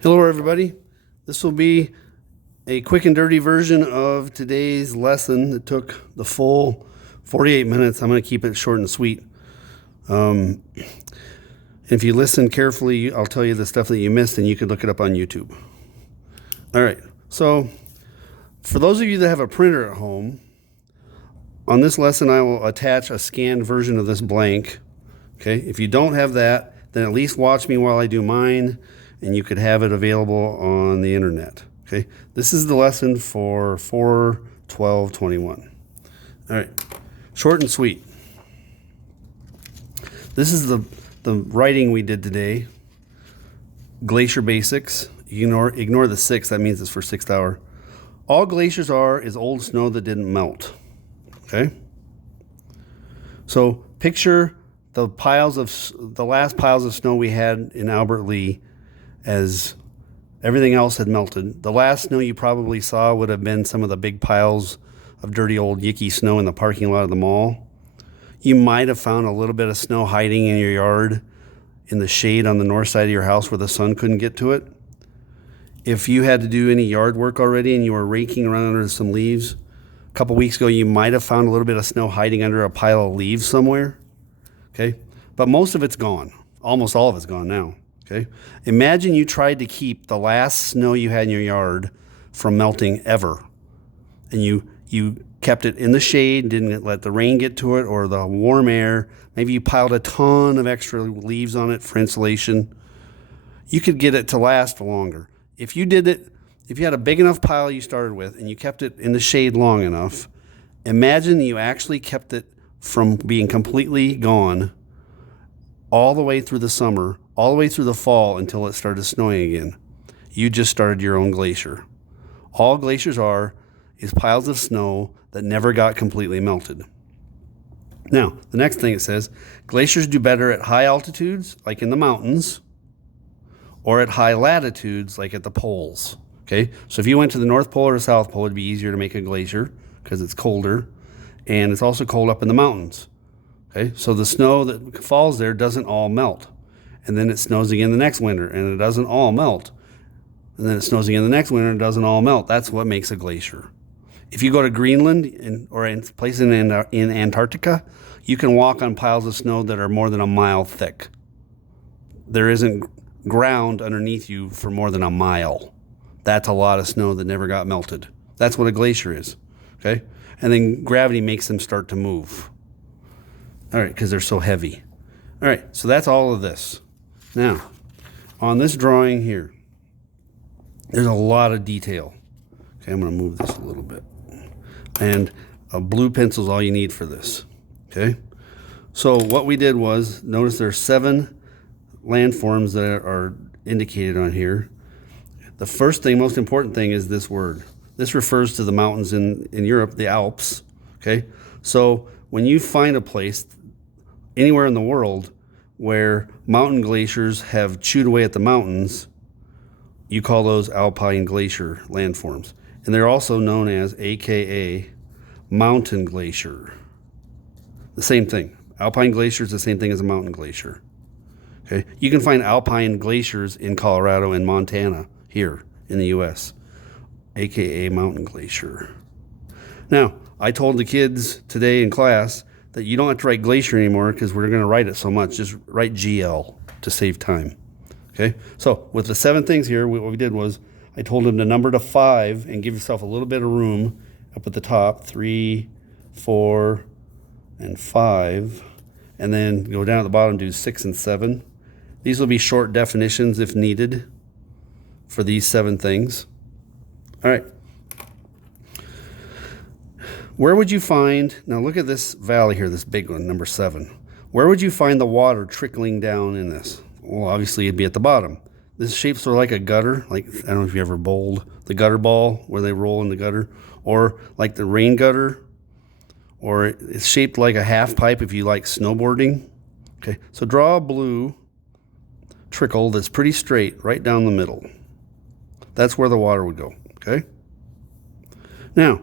Hello everybody. This will be a quick and dirty version of today's lesson that took the full 48 minutes. I'm going to keep it short and sweet. If you listen carefully, I'll tell you the stuff that you missed and you can look it up on YouTube. All right. So for those of you that have a printer at home, on this lesson I will attach a scanned version of this blank. Okay. If you don't have that, then at least watch me while I do mine, and you could have it available on the internet. Okay, this is the lesson for 4/12/21. All right, short and sweet. This is the writing we did today. Glacier Basics. Ignore the 6. That means it's for 6th hour. All glaciers are is old snow that didn't melt. Okay. So picture the last piles of snow we had in Albert Lea as everything else had melted. The last snow you probably saw would have been some of the big piles of dirty old yicky snow in the parking lot of the mall. You might have found a little bit of snow hiding in your yard in the shade on the north side of your house where the sun couldn't get to it. If you had to do any yard work already and you were raking around under some leaves, a couple weeks ago you might have found a little bit of snow hiding under a pile of leaves somewhere. Okay, but most of it's gone. Almost all of it's gone now. Okay, imagine you tried to keep the last snow you had in your yard from melting ever, and you kept it in the shade, didn't let the rain get to it or the warm air. Maybe you piled a ton of extra leaves on it for insulation. You could get it to last longer. If you did it, if you had a big enough pile you started with and you kept it in the shade long enough, imagine that you actually kept it from being completely gone all the way through the summer, all the way through the fall until it started snowing again. You just started your own glacier. All glaciers are is piles of snow that never got completely melted. Now, the next thing it says, glaciers do better at high altitudes, like in the mountains, or at high latitudes, like at the poles. Okay, so if you went to the North Pole or the South Pole, it'd be easier to make a glacier because it's colder, and it's also cold up in the mountains. Okay, so the snow that falls there doesn't all melt. And then it snows again the next winter, and it doesn't all melt. And then it snows again the next winter, and it doesn't all melt. That's what makes a glacier. If you go to Greenland or in places in Antarctica, you can walk on piles of snow that are more than a mile thick. There isn't ground underneath you for more than a mile. That's a lot of snow that never got melted. That's what a glacier is. Okay, and then gravity makes them start to move. All right, because they're so heavy. All right, so that's all of this. Now, on this drawing here, there's a lot of detail. Okay, I'm going to move this a little bit. And a blue pencil is all you need for this. Okay, so what we did was, notice there's 7 landforms that are indicated on here. The first thing, most important thing, is this word. This refers to the mountains in Europe, the Alps. Okay, so when you find a place anywhere in the world where mountain glaciers have chewed away at the mountains, you call those alpine glacier landforms. And they're also known as AKA mountain glacier. The same thing. Alpine glacier is the same thing as a mountain glacier. Okay, you can find alpine glaciers in Colorado and Montana here in the US, AKA mountain glacier. Now, I told the kids today in class that you don't have to write glacier anymore because we're going to write it so much. Just write GL to save time. Okay, so with the 7 things here, what we did was I told them to number to 5 and give yourself a little bit of room up at the top, 3, 4, and 5, and then go down at the bottom, do 6 and 7. These will be short definitions if needed for these 7 things. All right. Where would you find, now look at this valley here, this big one, number 7. Where would you find the water trickling down in this? Well, obviously it'd be at the bottom. This shape's sort of like a gutter, like, I don't know if you ever bowled the gutter ball where they roll in the gutter, or like the rain gutter, or it's shaped like a half pipe if you like snowboarding. Okay, so draw a blue trickle that's pretty straight right down the middle. That's where the water would go, okay? Now,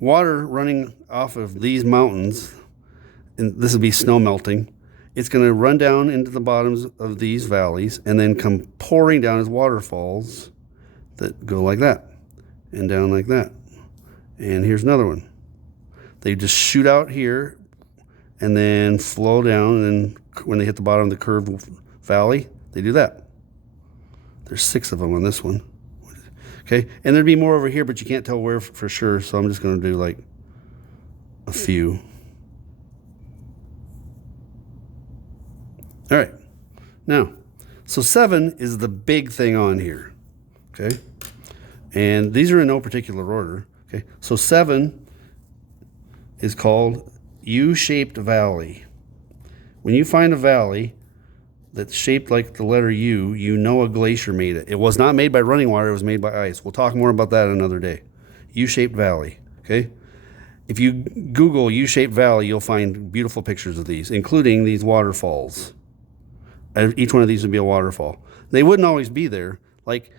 water running off of these mountains, and this would be snow melting, it's going to run down into the bottoms of these valleys and then come pouring down as waterfalls that go like that and down like that. And here's another one. They just shoot out here and then flow down, and then when they hit the bottom of the curved valley, they do that. There's 6 of them on this one. Okay, and there'd be more over here, but you can't tell where for sure, so I'm just going to do like a few. All right, now, so 7 is the big thing on here, okay? And these are in no particular order, okay? So 7 is called U-shaped valley. When you find a valley that's shaped like the letter U, you know a glacier made it. It was not made by running water, it was made by ice. We'll talk more about that another day. U-shaped valley, okay? If you Google U-shaped valley, you'll find beautiful pictures of these, including these waterfalls. Each one of these would be a waterfall. They wouldn't always be there. Like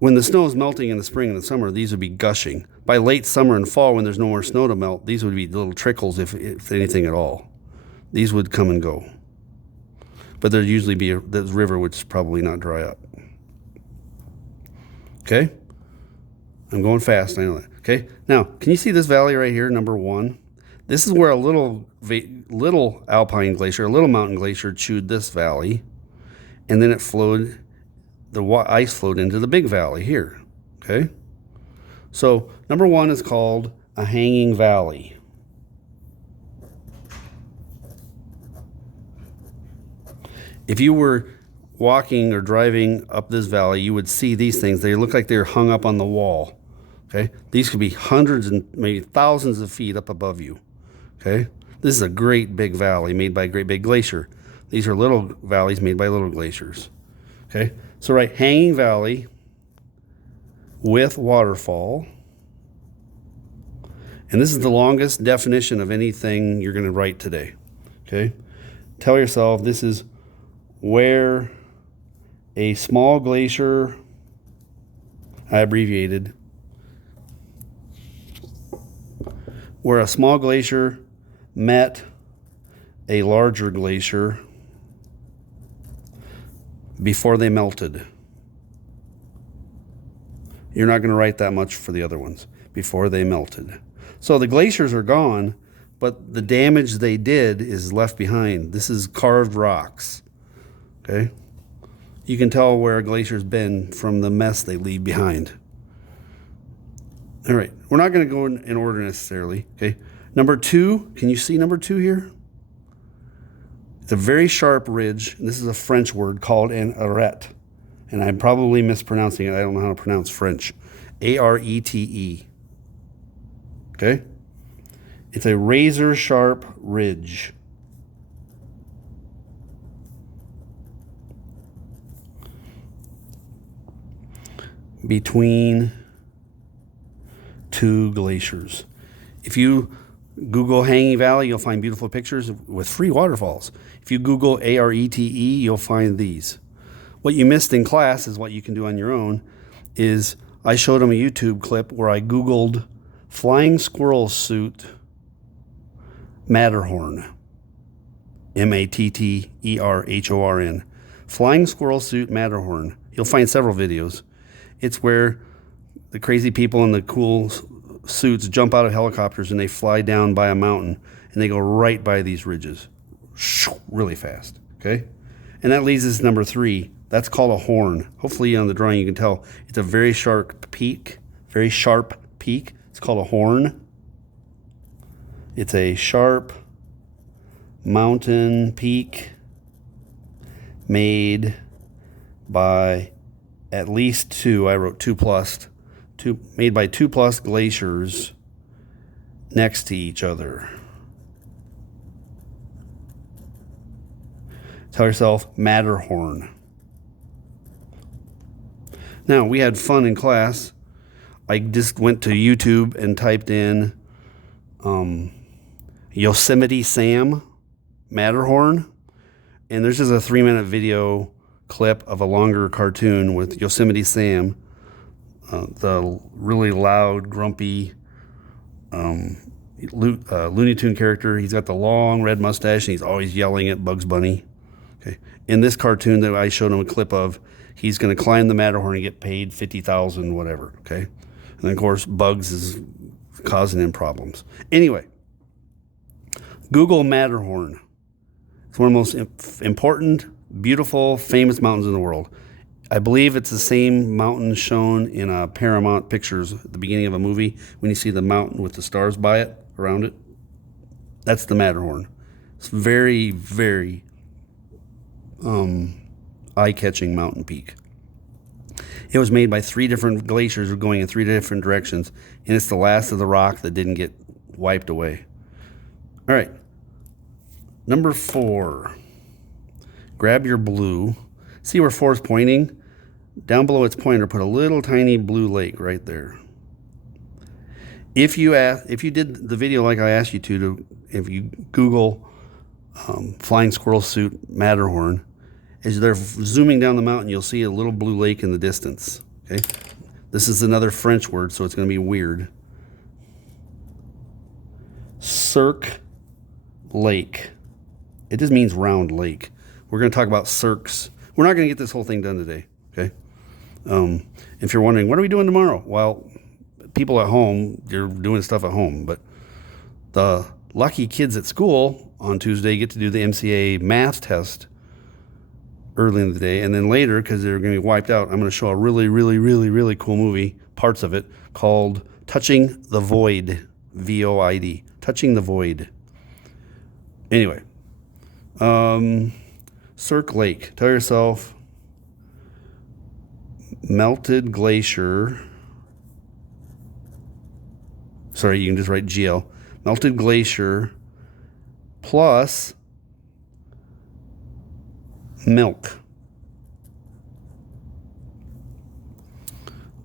when the snow is melting in the spring and the summer, these would be gushing. By late summer and fall, when there's no more snow to melt, these would be little trickles, if anything at all. These would come and go. But there'd usually be the river would probably not dry up. Okay? I'm going fast, I know that. Okay? Now, can you see this valley right here, number 1? This is where a little alpine glacier, a little mountain glacier chewed this valley, and then it flowed, the ice flowed into the big valley here, okay? So number 1 is called a hanging valley. If you were walking or driving up this valley, you would see these things. They look like they're hung up on the wall, okay? These could be hundreds and maybe thousands of feet up above you. Okay, this is a great big valley made by a great big glacier. These are little valleys made by little glaciers. Okay, so write hanging valley with waterfall. And this is the longest definition of anything you're going to write today. Okay, tell yourself this is where a small glacier, I abbreviated, where a small glacier met a larger glacier before they melted. You're not going to write that much for the other ones. Before they melted. So the glaciers are gone, but the damage they did is left behind. This is carved rocks. Okay? You can tell where a glacier's been from the mess they leave behind. All right, we're not going to go in order necessarily, okay? Number 2, can you see number 2 here? It's a very sharp ridge, and this is a French word called an Aret. And I'm probably mispronouncing it. I don't know how to pronounce French. A-R-E-T-E. Okay? It's a razor sharp ridge. Between 2 glaciers. If you Google Hanging Valley, you'll find beautiful pictures with free waterfalls. If you Google A-R-E-T-E, you'll find these. What you missed in class is what you can do on your own, is I showed them a YouTube clip where I Googled flying squirrel suit Matterhorn. M-A-T-T-E-R-H-O-R-N. Flying squirrel suit Matterhorn. You'll find several videos. It's where the crazy people in the cool suits jump out of helicopters and they fly down by a mountain and they go right by these ridges really fast, okay? And that leads us to number 3. That's called a horn. Hopefully on the drawing you can tell it's a very sharp peak, It's called a horn. It's a sharp mountain peak made by at least 2, I wrote 2 plus, made by 2 plus glaciers next to each other. Tell yourself Matterhorn. Now, we had fun in class. I just went to YouTube and typed in Yosemite Sam Matterhorn. And there's just a 3-minute video clip of a longer cartoon with Yosemite Sam, the really loud, grumpy Looney Tune character. He's got the long red mustache, and he's always yelling at Bugs Bunny. Okay. In this cartoon that I showed him a clip of, he's going to climb the Matterhorn and get paid 50,000 whatever. Okay. And of course, Bugs is causing him problems. Anyway, Google Matterhorn. It's one of the most important, beautiful, famous mountains in the world. I believe it's the same mountain shown in Paramount Pictures at the beginning of a movie when you see the mountain with the stars by it, around it. That's the Matterhorn. It's very, very eye-catching mountain peak. It was made by 3 different glaciers going in 3 different directions, and it's the last of the rock that didn't get wiped away. All right. Number 4. Grab your blue. See where 4 is pointing? Down below its pointer, put a little tiny blue lake right there. If you did the video like I asked you to if you Google flying squirrel suit Matterhorn, as they're zooming down the mountain, you'll see a little blue lake in the distance. Okay, this is another French word, so it's going to be weird. Cirque Lake. It just means round lake. We're going to talk about cirques. We're not going to get this whole thing done today. Okay. If you're wondering, what are we doing tomorrow? Well, people at home, you're doing stuff at home, but the lucky kids at school on Tuesday get to do the MCA math test early in the day, and then later, because they're going to be wiped out, I'm going to show a really, really, really, really cool movie, parts of it, called Touching the Void, VOID, Touching the Void. Anyway, Cirque Lake. Tell yourself, melted glacier. Sorry, you can just write GL. Melted glacier plus milk.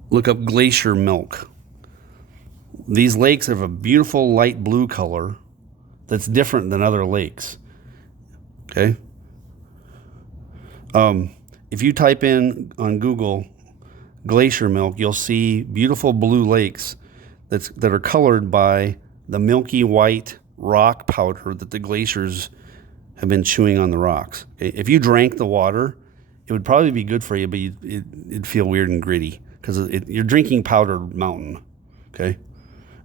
Look up glacier milk. These lakes have a beautiful light blue color that's different than other lakes. Okay? If you type in on Google glacier milk, you'll see beautiful blue lakes that are colored by the milky white rock powder that the glaciers have been chewing on the rocks. Okay? If you drank the water, it would probably be good for you, but it'd feel weird and gritty because you're drinking powdered mountain. Okay?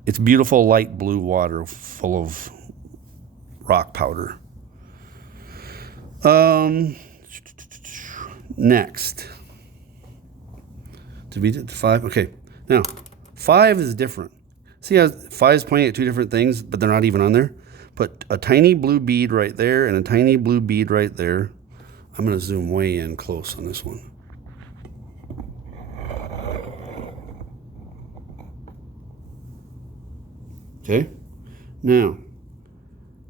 It's beautiful light blue water full of rock powder. Next. Did we get to 5? Okay. Now, 5 is different. See how 5 is pointing at 2 different things, but they're not even on there? Put a tiny blue bead right there and a tiny blue bead right there. I'm going to zoom way in close on this one. Okay. Now,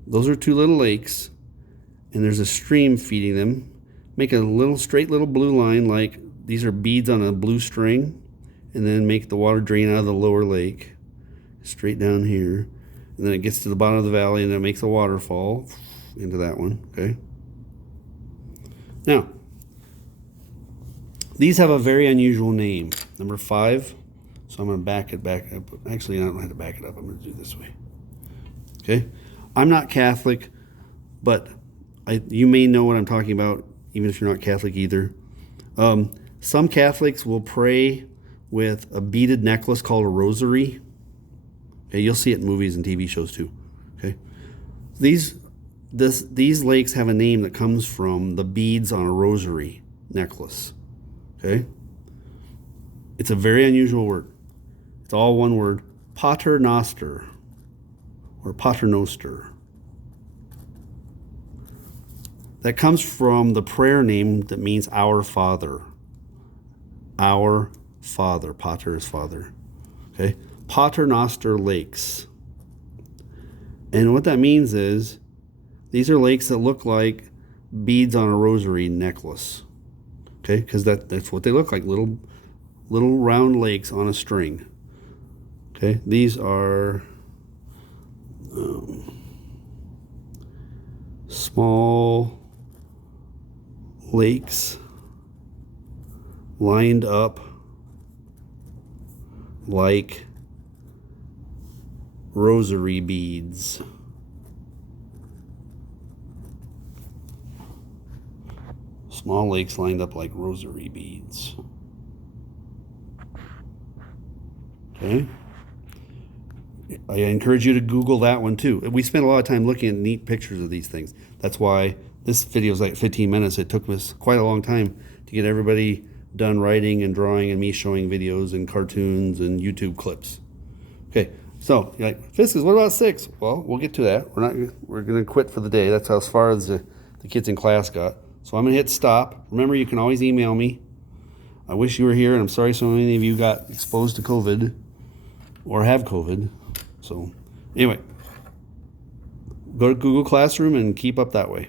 those are 2 little lakes, and there's a stream feeding them. Make a little straight little blue line like these are beads on a blue string, and then make the water drain out of the lower lake straight down here, and then it gets to the bottom of the valley, and then it makes a waterfall into that one. Okay. Now, these have a very unusual name. Number 5. So I'm going to back up. Actually, I don't have to back it up. I'm going to do it this way. Okay. I'm not Catholic, but you may know what I'm talking about, even if you're not Catholic either. Some Catholics will pray with a beaded necklace called a rosary. Okay, you'll see it in movies and TV shows too. Okay, these lakes have a name that comes from the beads on a rosary necklace. Okay, it's a very unusual word. It's all one word: Pater Noster or Pater Noster. That comes from the prayer name that means our Father. Our Father. Pater is Father. Okay? Pater Noster lakes. And what that means is these are lakes that look like beads on a rosary necklace. Okay? Because that's what they look like. Little round lakes on a string. Okay? These are small lakes lined up like rosary beads. Small lakes lined up like rosary beads. Okay. I encourage you to Google that one too. We spent a lot of time looking at neat pictures of these things. That's why this video is like 15 minutes. It took us quite a long time to get everybody done writing and drawing and me showing videos and cartoons and YouTube clips. Okay, so you're like, Fiskus, what about 6? Well, we'll get to that. We're gonna quit for the day. That's how as far as the kids in class got. So I'm gonna hit stop. Remember, you can always email me. I wish you were here, and I'm sorry so many of you got exposed to COVID or have COVID. So anyway, go to Google Classroom and keep up that way.